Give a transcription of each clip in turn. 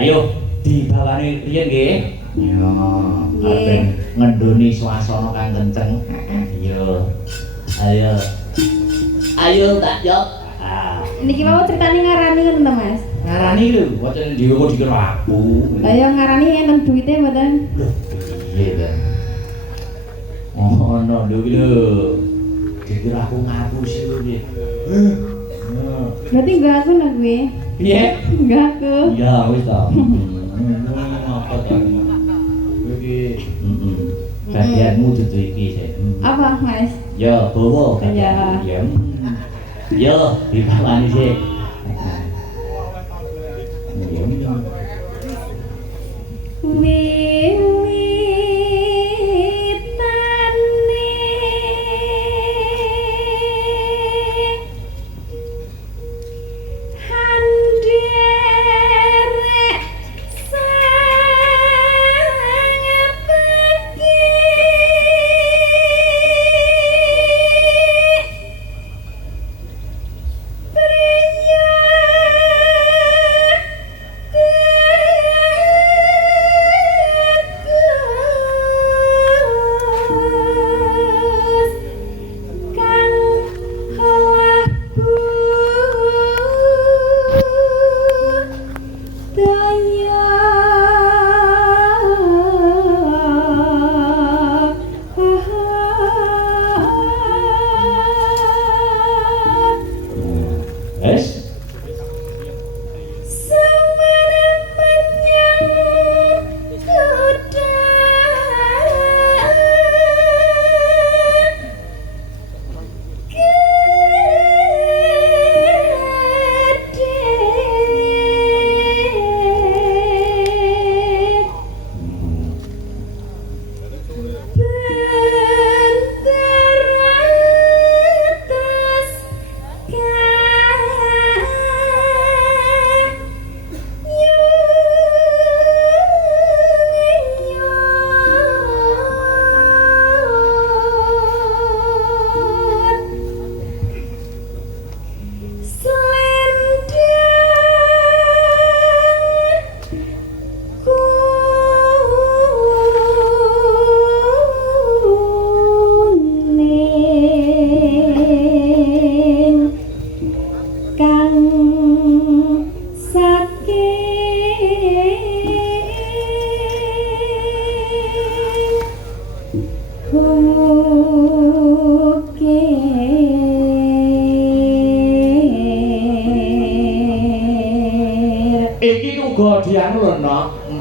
Ayo dibawani riyen nggih. Yo, arep ngendoni swasana kang kenceng. Yo. Ayo. Ayo tak yo. Niki mau ceritane ngarani ngoten to, Mas? Ngarani lho, wacane dhewe kok dikira aku. Lah ya ngarani enten duwite mboten? Lho, piye ta? Oh, ono lho iki lho. Dikira aku ngapusi lho iki. Berarti enggak aku nak gue. Piye? Enggak aku. Ya wis ta. Apa ta? Iki gantianmu dudu iki sik. Apa, Mas? Ya, bawa Ya. Ya. Yo, dibawani sik.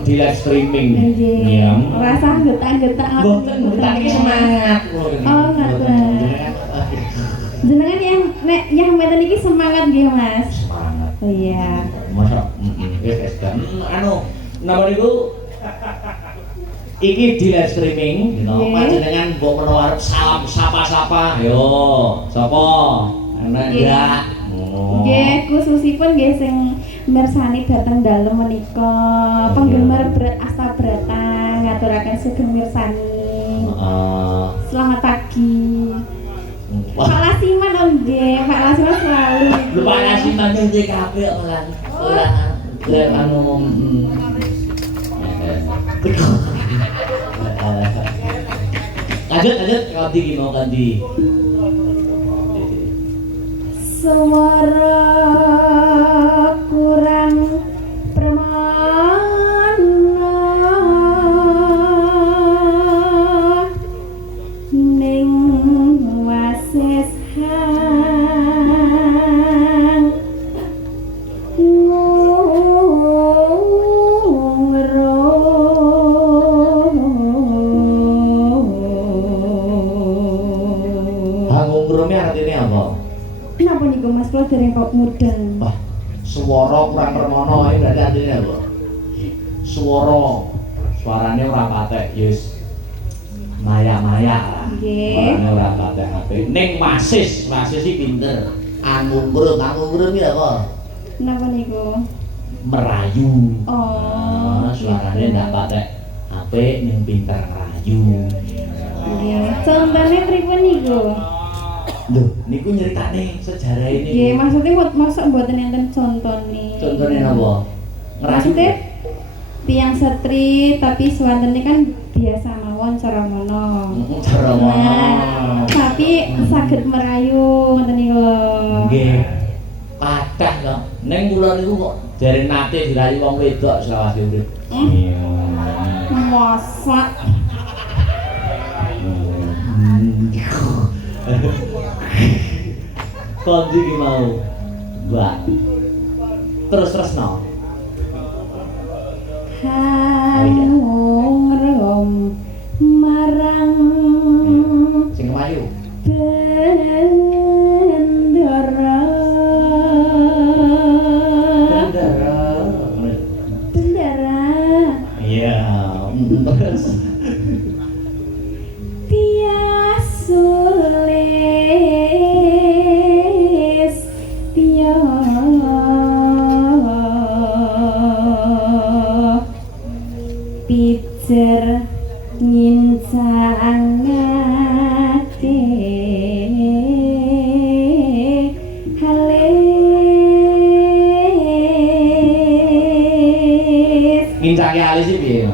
Di live streaming. Iya. Rasa getak-getak. Mboten getak iki semangat. Oh, ngoten. Jenengan yang mboten iki semangat nggih, Mas. Semangat. Oh iya. Masa anu napa niku iki di live streaming, panjenengan mbok menawa arep salam sapa-sapa. Yo, sapa? Ana ndak? Nggih, khususipun nggih sing mirsani dateng dalem menika penggemar berat Asta Brata ngaturaken sugeng mirsani. Selamat pagi. Pak Lasiman oh nggih, Pak Lasiman selalu. Lho Pak Lasiman nggih kabeh kok lan. Ora anu lanjut ganti ki mau ganti. Suara kurang permana ning wasis hang ngro Hangungrum artine apa? Kenapa niku Mas kula dereng kok mudeng? Wah, swara kurang permono iki berarti artine apa? Suarane ora patek yus maya-maya lah. Nggih. Suarane ora patek apik. Ning wasis iki pinter. Angungrum iki apa? Kenapa niku? Merayu. Oh, suarane ndak patek apik ning pinter ngerayu. Nggih. Contone pripun niku? Lho, niku nyeritane sejarah ini. Nggih, maksudnya mosok mboten enten contone. Contone napa? Maksudnya tiang setri tapi suwantene kan biasa mawon cara ngono. Cara ngono. Nah, tapi saged merayu ngoten niku lho. Nggih. Kathah to. Ning kula niku kok jare nate dirayu wong wedok selawase urip. Masa Kondi ki mau. Mbak. Terus no. Hangrom marang Sing kemayu. Bendera Bendera Iya. Terus Tias sulis pijer ngincangake halis ngincake alis iki piye?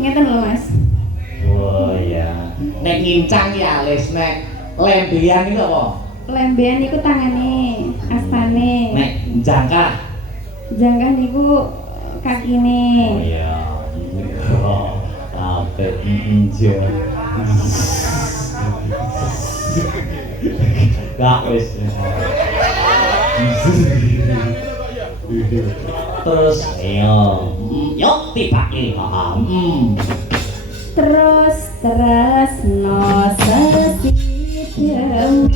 ngeten lho Mas. Oh iya. Nek ngincang ki alis, nek lembean iki apa? Lembean iku tangane astane. Nek jangkah. Jangkah niku kakine. Oh iya. Oh, apik jo. Gak wis. Terus yo tibake. Terus no sesidem.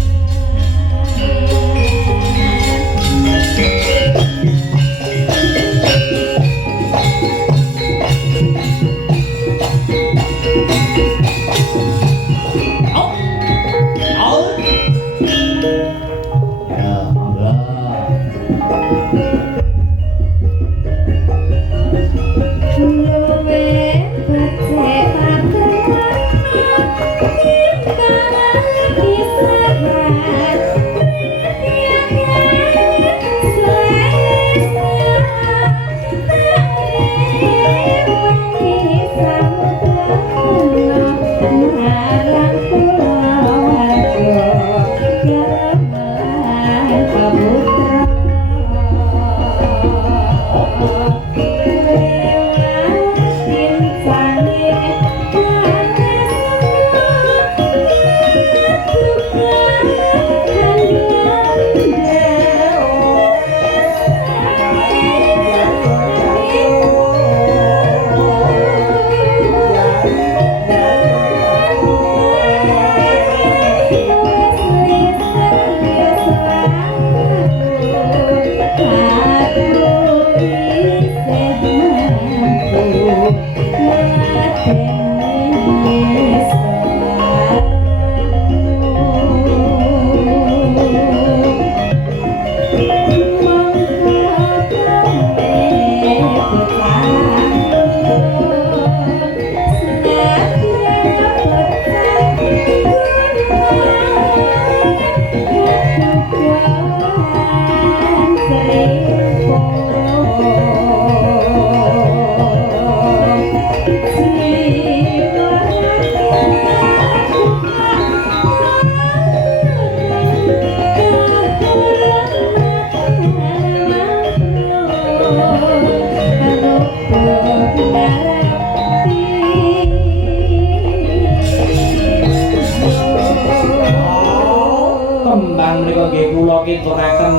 ngaturaken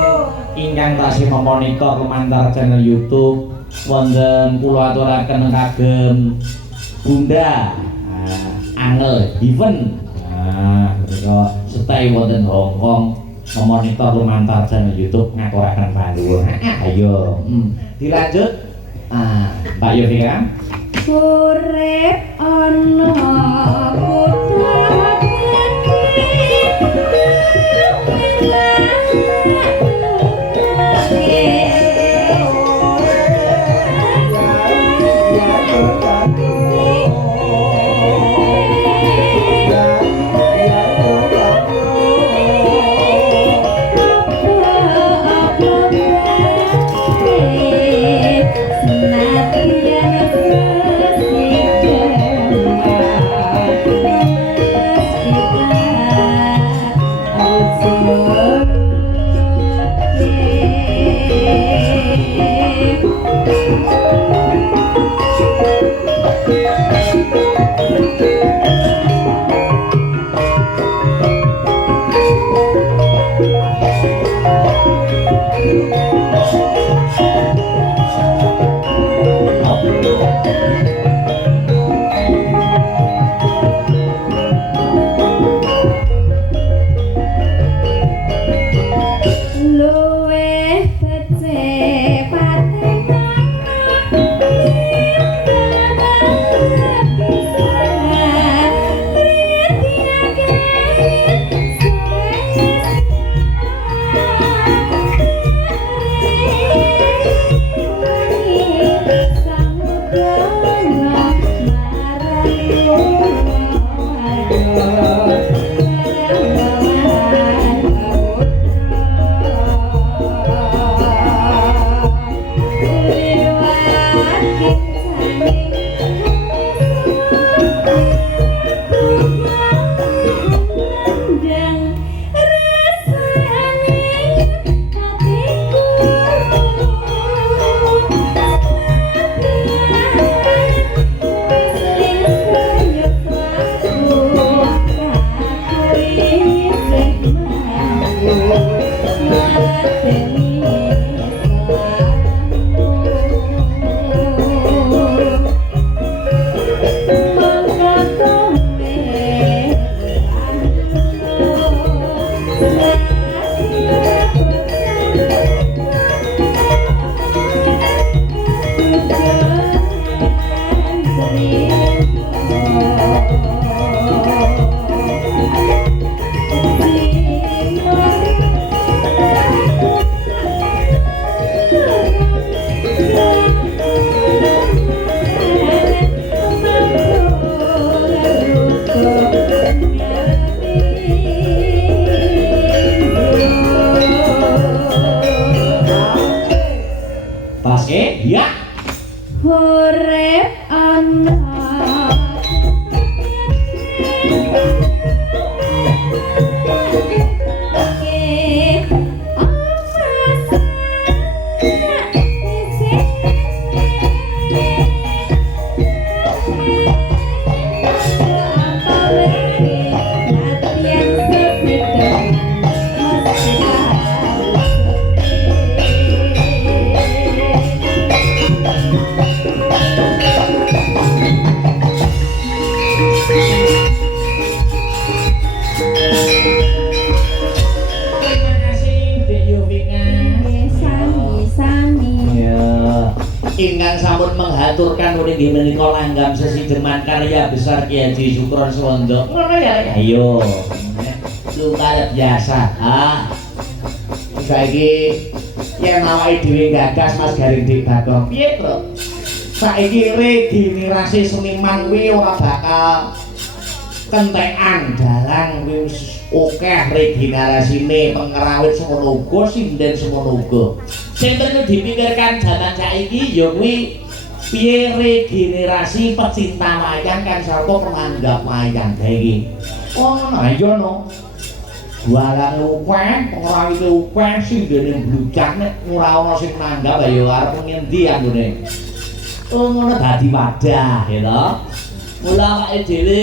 ingkang tasih monika lumantar channel YouTube wonten kula aturaken kagem Bunda Angel Heaven. Menika stay wonten Hong Kong memonitor lumantar channel YouTube ngaturaken panuwun. Ayo, dilanjut. Mbak Yovika. Urip ana Not Ya. Urip ana ingkang sampun menghaturkan uning menika langgam sesideman karya besar Ki Haji Sukron Suwondo. Ngono ya. Ayo. Luar biasa. Ah. Saiki yen awake dhewe gagas Mas Garing Dik Bagong. Piye, Bro? Saiki regenerasi seniman kuwi ora bakal kentekan dalang wis akeh regenerasine pengrawit semono uga sinden semono uga. Sing perlu dipikirkan jaman saiki ya kuwi piye regenerasi pecinta wayang kan sarta penganggap wayang iki. Oh ngono aja no. Jualan ukeh, pengrawit ukeh sindene bludak nek ora ana sing nanggap ya arep ngendi anggone. Oh ngono dadi wadah ya to. Mula awake dhewe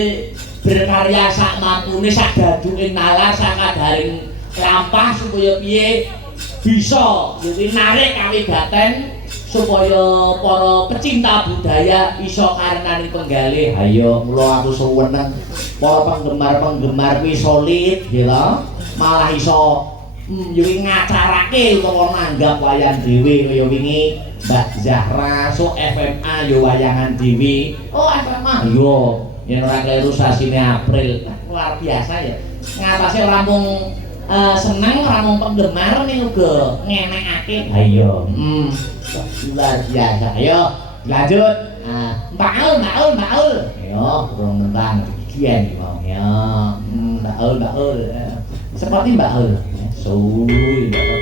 berkarya sak mampune sak daduke nalar sak kadaring lampah supaya piye bisa jadi narik kawigaten supaya para pecinta budaya iso karenani penggalih. Ayo mula aku suweneng para penggemar-penggemar kuwi solid gitu malah iso yo ngacarake utawa nanggap wayang dhewe kaya wingi Mbak Zahra so FMA yo wayangan dhewe. Oh FMA yo yen ora kleru sasine April. Luar biasa ya ngatasé ora mung seneng ora mung penggemar ning uga ngenekake. Ayo. Luar biasa. Ayo lanjut. Mbak Ul. Yo, urung mentang kian iki ya. Mbak Ul. Seperti Mbak Ul. Suwi Mbak Ul.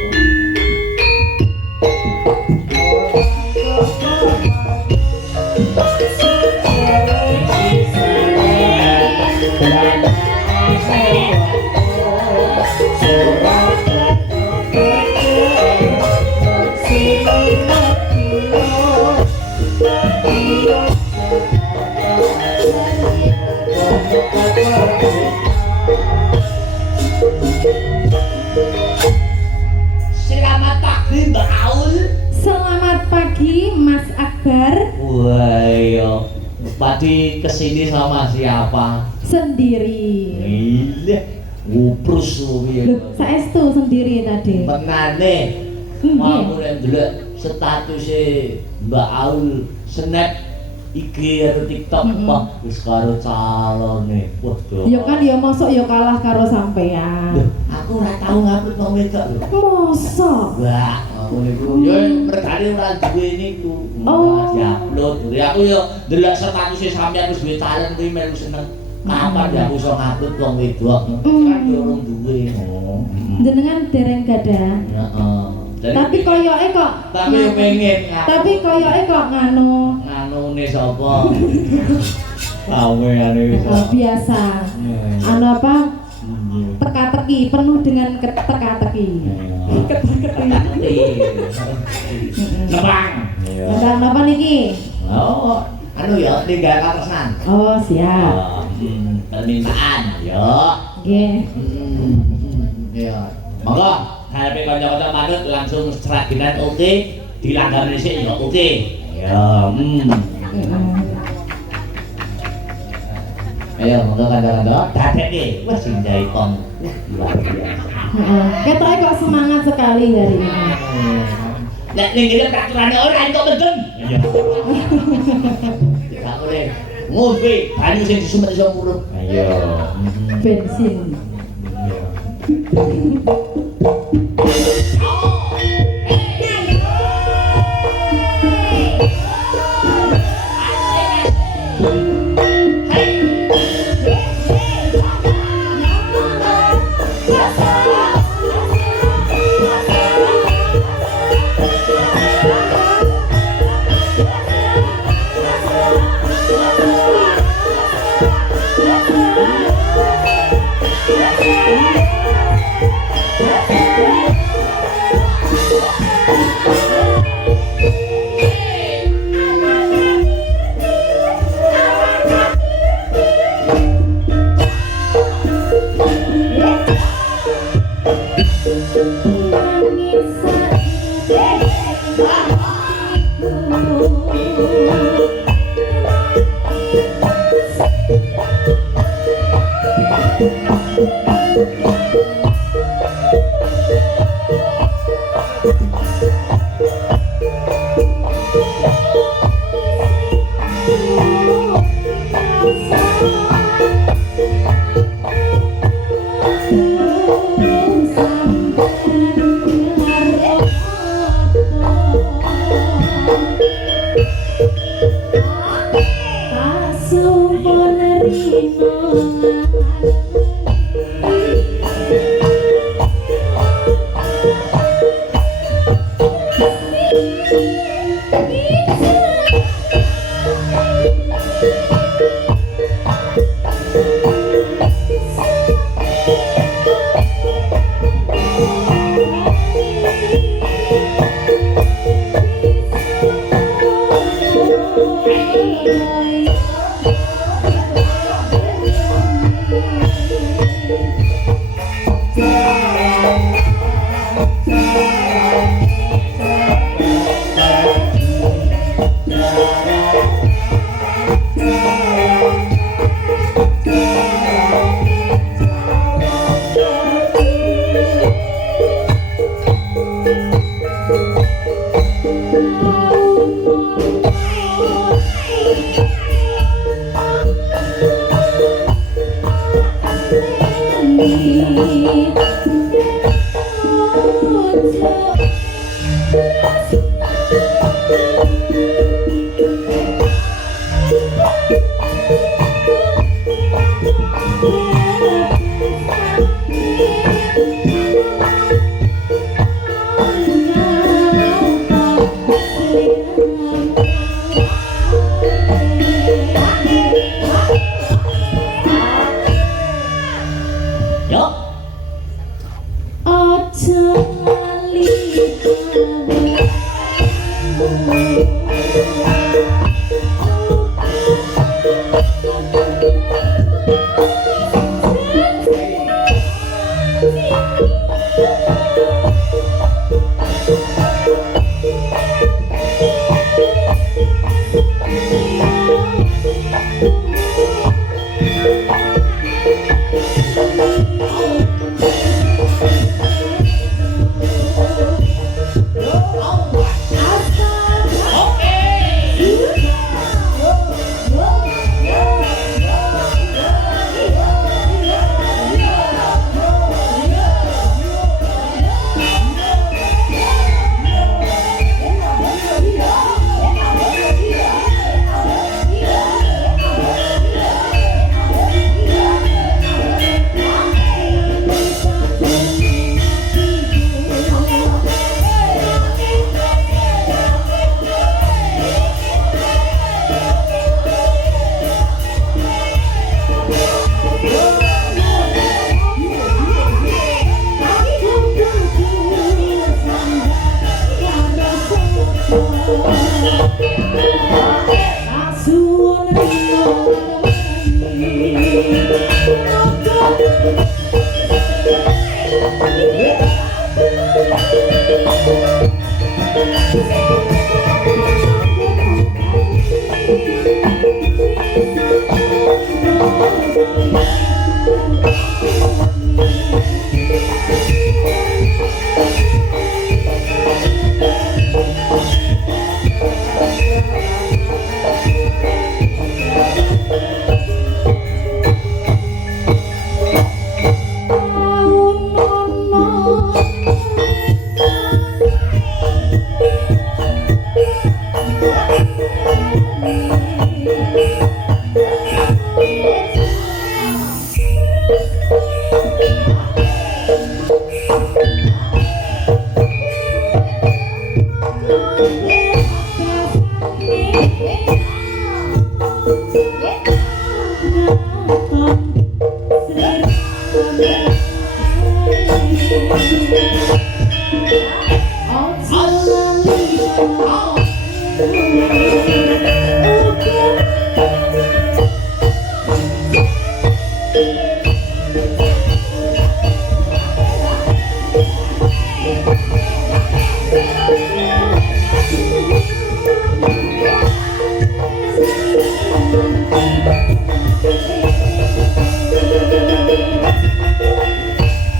Selamat pagi Mbak Aul. Selamat pagi Mas Akbar. Wah iya. Tadi kesini sama siapa? Sendiri. Iya. Nguprus ya. Loh, saestu sendiri tadi. Menane. Mau ndelok statusé Mbak Aul snap IG atau TikTok Pak wis karo calone. Waduh. Ya kan ya mosok ya kalah karo sampean. Aku ora tau ngupload wong wedok lho. Mosok. Wah, aku niku yo mergane ora duwe niku. Oh. Diupload. Jadi aku yo ndelok status sampeyan wis duwe talent kuwi melu seneng. Kapan ya aku iso ngupload wong wedok. Kan yo urung duwe. Jenengan dereng gadah. Heeh. Tapi koyoke kok. Tapi yo pengen. Tapi koyoke kok nganune sapa? Saweane wis. Biasa. Anu apa? Teka-teki, penuh dengan teka-teki. Teka-teki. Nebang. Nebang apa niki? Oh, anu ya tinggal katesan. Oh, siap. Permintaan, yo. Nggih. Ya. Monggo, harepe kanca-kanca manut langsung seraginan oke, dilanggam dhisik ya oke. Ya, Ayo, monggo kanca-kanca, dadekke wis sing jaipong. Luar biasa. Heeh. Ketoke kok semangat sekali hari ini. Nek ning kene peraturannya ora entuk mendem. Iya. Gak boleh ngombe banyu sing disumet iso murup. Iya. Bensin. Oke.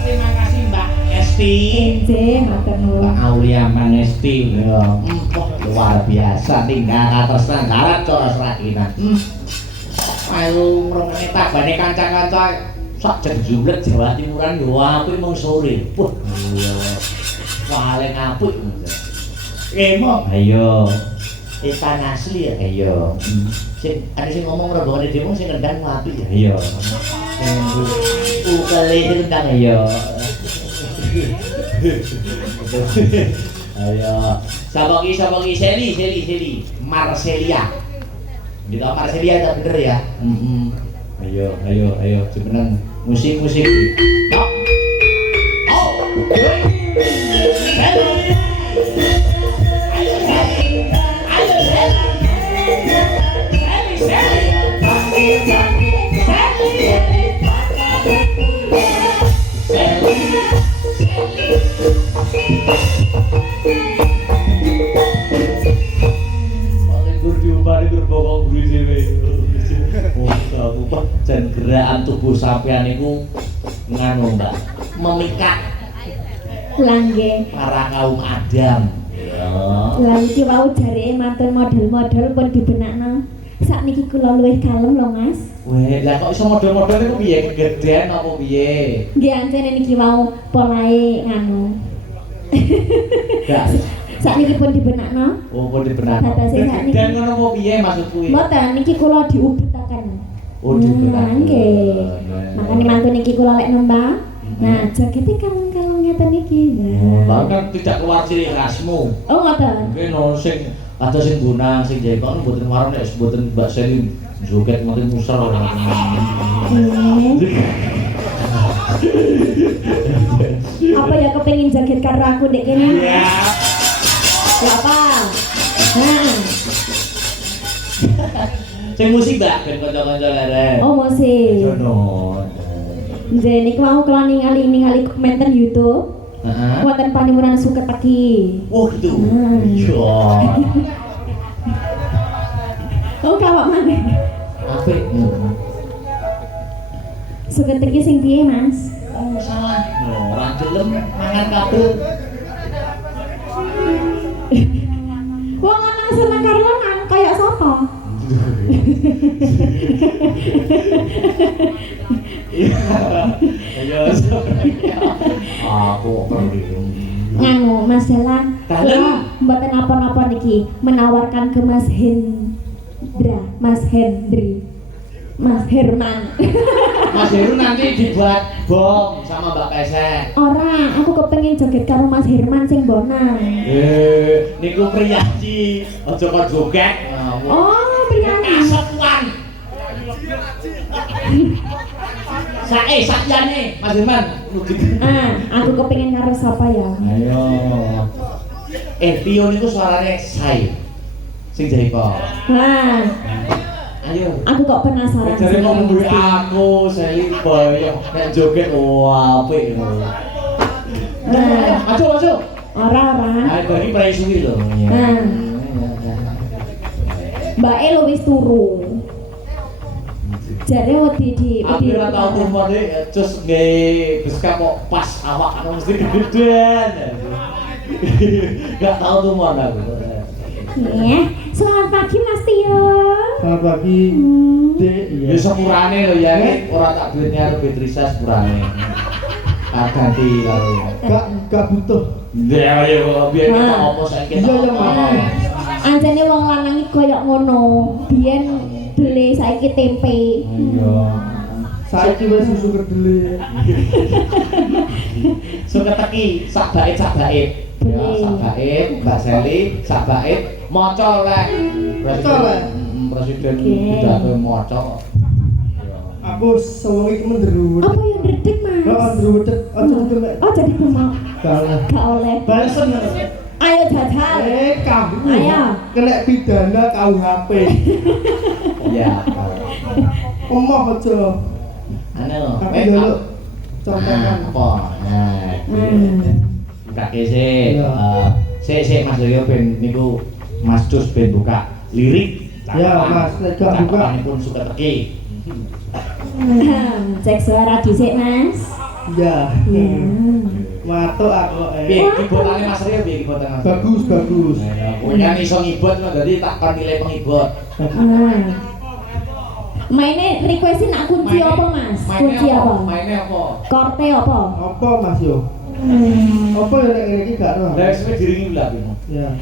Terima kasih Mbak Esti. Nggih, matur nuwun. Pak Aulia Manesti ya. Wah, luar biasa tinggal atas tanggalan cara serakinan. Ayo ngrungokne tabane kanca-kanca sak jejulek Jawa Timuran yo apik mung sore. Wah, iya. Paling apik. Emo. Ayo. Ikan asli ya, ayo. Sing ada sing ngomong rombongan demo sing ngendang apik ya. Ayo. Ukele ngendang ayo. Ayo, siapa ki Seli, Marcelia. Kita Marcelia tak bener ya. Ayo, sebenarnya musik. Tok. Oh, dan gerakan tubuh sampean niku nganu Mbak memikat Langge. para kaum Adam. Ya. Lah iki wau jareke matur model-model pun dibenakno. Sakniki kula luwih kalem lho, Mas. Weh, lah kok iso model-model niku piye kegedean apa piye? Nggih ancene niki wau polahe nganu. Enggak. Sakniki pun dibenakno. Oh, kok dibenakno. Batase sakniki. Dan ngono apa piye maksudku iki? Mboten niki kula diubetaken. Oh, dibenakno. Nggih. Makane mantu niki kula lek nembang. Nah, jakete kalung-kalung ngeten iki. Lah kan tidak keluar ciri khasmu. Oh, ngoten. Mungkin ono sing ada sing gunang sing jekon mboten warung nek mboten Mbak Seli joget ngoten musar ora. Apa ya kepengin joget karo aku ndek kene? Iya. Ya apa? Nah, Sing musik Mbak ben kanca-kanca lere. oh musik. Jono. Nggih niku mau kula ningali komentar YouTube. Heeh. Wonten panimuran Suketeki. Oh gitu. Hmm. Iya. Oh kawak maneh. Apik. Suketeki sing piye, Mas? Oh salah. Ora gelem mangan kabel. Wong ana seneng karo nang kaya sapa? Ayo. Aku perlu. Nganu Mas Dalan. Dalan? Kula mboten napa-napa niki menawarkan ke Mas Hendra, Mas Hendri. Mas Herman. Mas Heru nanti dibuat bom sama Mbak Pesek. Ora, aku kepengin joget karo Mas Herman sing bonang. Niku priyayi, aja kok joget. Oh, priyayi. Kasepuan. Sakyane Mas Herman. Aku kepengin karo sapa ya? Ayo. Tio niku suarane sae. Sing jeko. Nah, Ayo. aku kok penasaran. Jare kok mburi aku Seli boyo nek joget apik lho. Ayo. Ora. Ayo bagi praisuwi lho. Mbak Elo wis turu. Jare wedi Aku ora tau tumone terus nggih beskap kok pas awak anu mesti gedean. Gak tau tumon aku. Iya, selamat pagi Mas Tio. Selamat pagi, Dek. Ya sepurane lho ya, ora tak duitnya karo Beatrice sepurane. Ganti karo. Gak butuh. Ya ya biar kita opo saiki. Iya, iya, Mas. Anjane wong lanang iki koyo ngono. Biyen dele saiki tempe. Iya. Saiki wis susu kedele. Suka teki sak bait. Ya sak bait, Mbak Seli, sak bait maca lek. Maca lek. presiden Oke. pidato maca. Aku sewengi iki mendruwet. Apa yang redek mas? Heeh, ndruwet aja demek. Oh jadi bengok. Kalah. Gak oleh. Balesen. Ayo jajal. Kamu. Ayo. Kena pidana KUHP. Iya. Emoh aja. Anu, Tapi dulu contekan. apa? Nah, buka kese. Iya. Sik Mas Yoyo ben niku Mas Dus ben buka lirik. Ya, Mas, nek gak buka. Cakepanipun suka teki. Cek suara dhisik mas. Ya. Ya. Matuk aku Piye kibotane Mas Ryo piye kibotane Mas? Bagus, bagus. Punya iso ngibot kok dadi tak kon nilai pengibot. Mainnya requestin nak kunci apa mas? Kunci apa? Maine apa? Korte apa? Apa Mas yo? Apa ya nek iki gak roh? Lah wis diringi lha bimo. Ya.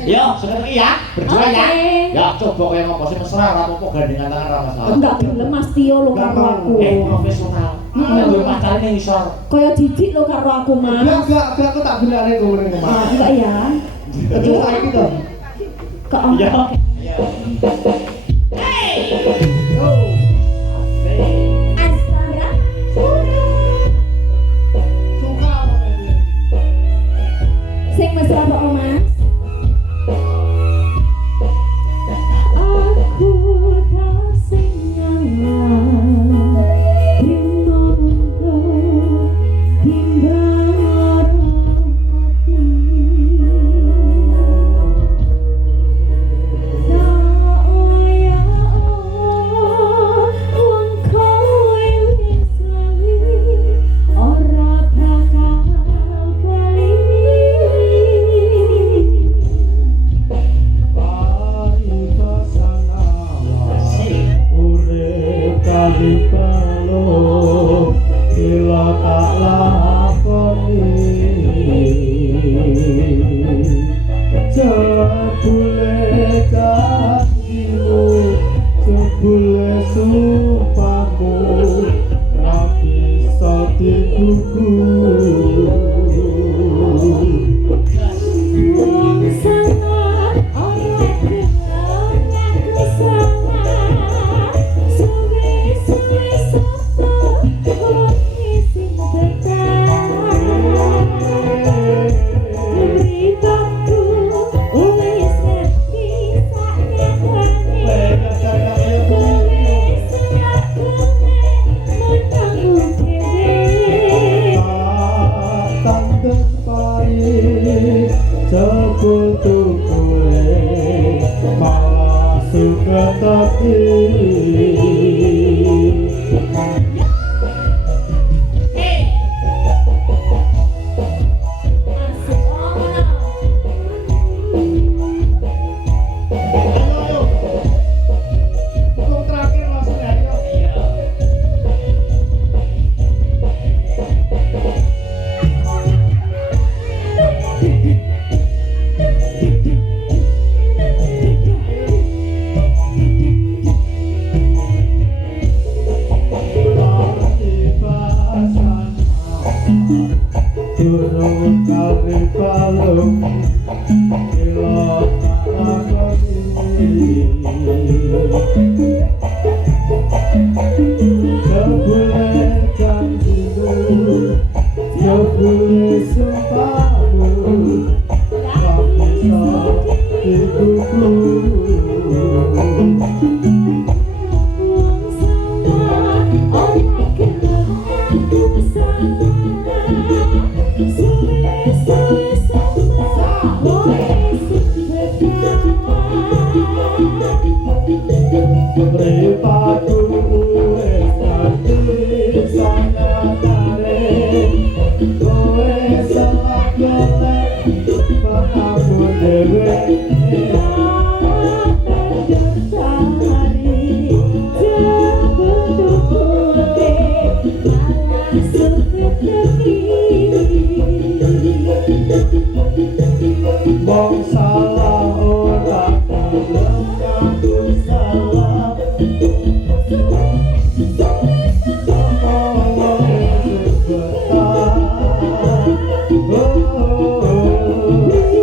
Yo, seperti ya, berdua ya. Oke. Ya coba kaya ngopo sih mesra ora apa-apa gandengan tangan ora masalah. Enggak gelem mas Tio lo karo aku. Profesional. Nek duwe pacare ning isor. Kaya jijik lo karo aku mas. Enggak, aku tak bilane kowe ning Ah, Mas. enggak ya. Itu saiki to. Kok Iya. oke. Iya. Oh. Astaga. Suka apa ini? Sing mesra apa mas? Aku tak sing nyaman dinondo timbang orang hati. Tak waya wong kowe wis lali ora bakal bali. Palo kila tak lakoni jebule janjimu jebule sumpahmu ra bisa digugur. Wong sangar ora gelem ngaku salah. Suwe-suwe sapa wong sing betah. Mripatku wis ngerti saknyatane. Kowe surat menanggung dhewe. Tanggung pari jebul tukule malah suka tapi Asik ngono. ayo hukum terakhir langsung ayo. Turun kali balung kilo lakoni jebule janjimu jebule sumpahmu ra bisa digugur. Wong sangar ora gelem ngaku salah. Suwe-suwe sapa wong sing betah. Mripatku wis ngerti sangatane kowe salah golek panamu dhewe. Wong salah ora gelem ngaku salah.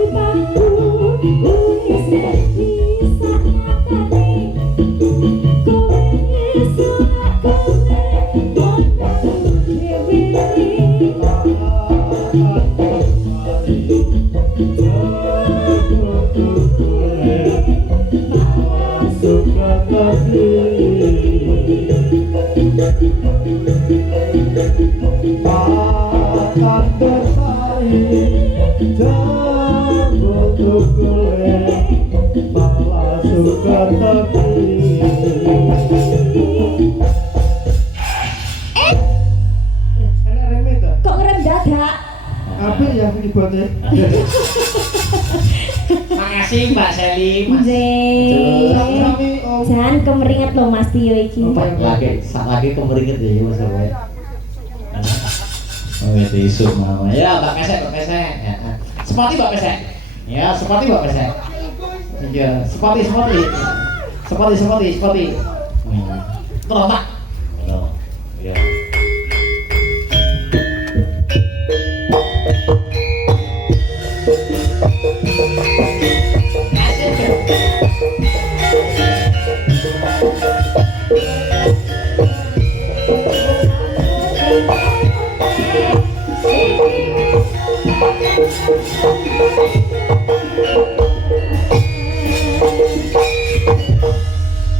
Mripatku wis ngerti Makan bersaing jambul tukule malah suka tepi. Enak remeh ta? Kok ngerem dadak? Apa ya penyebabnya? Makasih Mbak Seli, Mas. Nggih. Sami om. Jangan kemeringet loh Mas Tio iki. Lagi kemeringet ya Mas Boy. Oh itu isu mama. Ya Mbak Pesek. Ya. Seperti Mbak Pesek. Ya, seperti Mbak Pesek. Ya, seperti. Terontak. Oh, ya.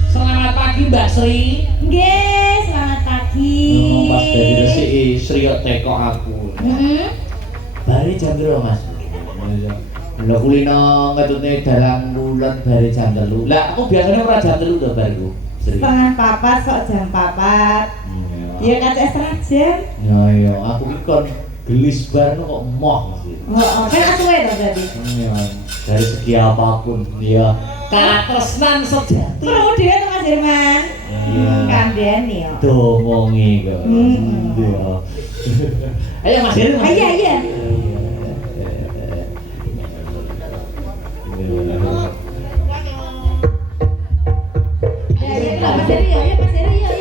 Selamat pagi Mbak Sri. Nggih, selamat pagi. Pas dari resiki Sri kok teko aku. Bari jam piro Mas? Lha kulino ngetutne dalang bulan bari jam 3. Lah aku biasanya ora jam 3 to bariku. Sri. Setengah papat sok jam papat. Ya kacek setengah jam. Ya aku iki kon gelis bar kok moh sih. Oh, kan asuwe to berarti. Ya, dari segi apapun ya katresnan sejati. Perlu dhewe to Mas Herman. Iya. Kandhani yo. Domongi kok. Iya. Ayo Mas Heru. Iya. Ya, Mas Heri, ya, Mas Heri, ya.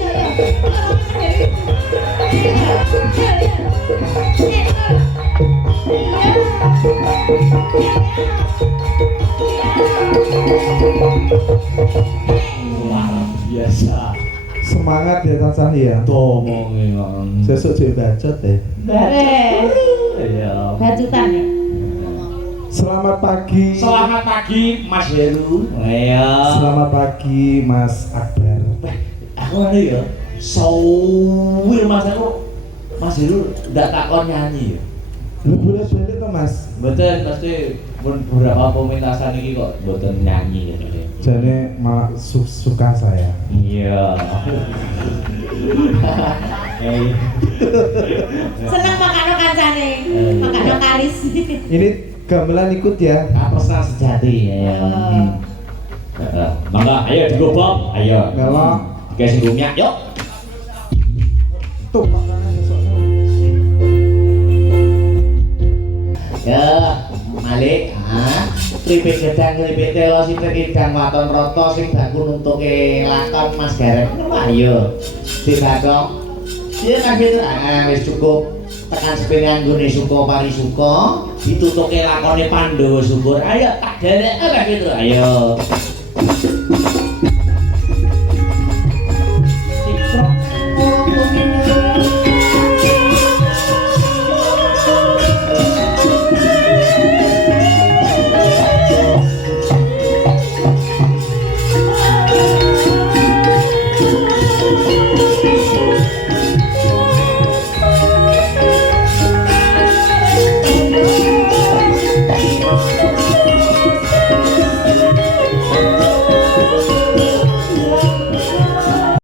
Luar biasa. Semangat ya tansah ya. Domongi kok. Sesuk jadi bacot ya. Bare. Iya. Bajutan ya. Selamat pagi. Selamat pagi Mas Heru. Iya. Selamat pagi Mas Akbar. Aku ada ya. Sawir Mas aku. Mas Heru ndak takon nyanyi ya. Lu boleh-boleh toh Mas. Betul pasti beberapa pementasan ini kok mboten nyanyi gitu ya. Jane malah suka saya. Iya. Seneng makano kancane. Makano kalis. Ini gamelan ikut ya. Katresnan sejati ya. Mangga ayo digobok, ayo. Melo. Dikasih minyak, yuk. Tuh makanan besok. Ya, Malik, kripik gedang, kripik telo, sipit kidang, waton roto, sing baku nuntuke lakon mas garep. Ayo, dibakok. Iya kan gitu, wis cukup. Tekan sepene anggone suka pari suka, ditutuke lakone Pandhawa Syukur. Ayo tak derek gitu, ayo.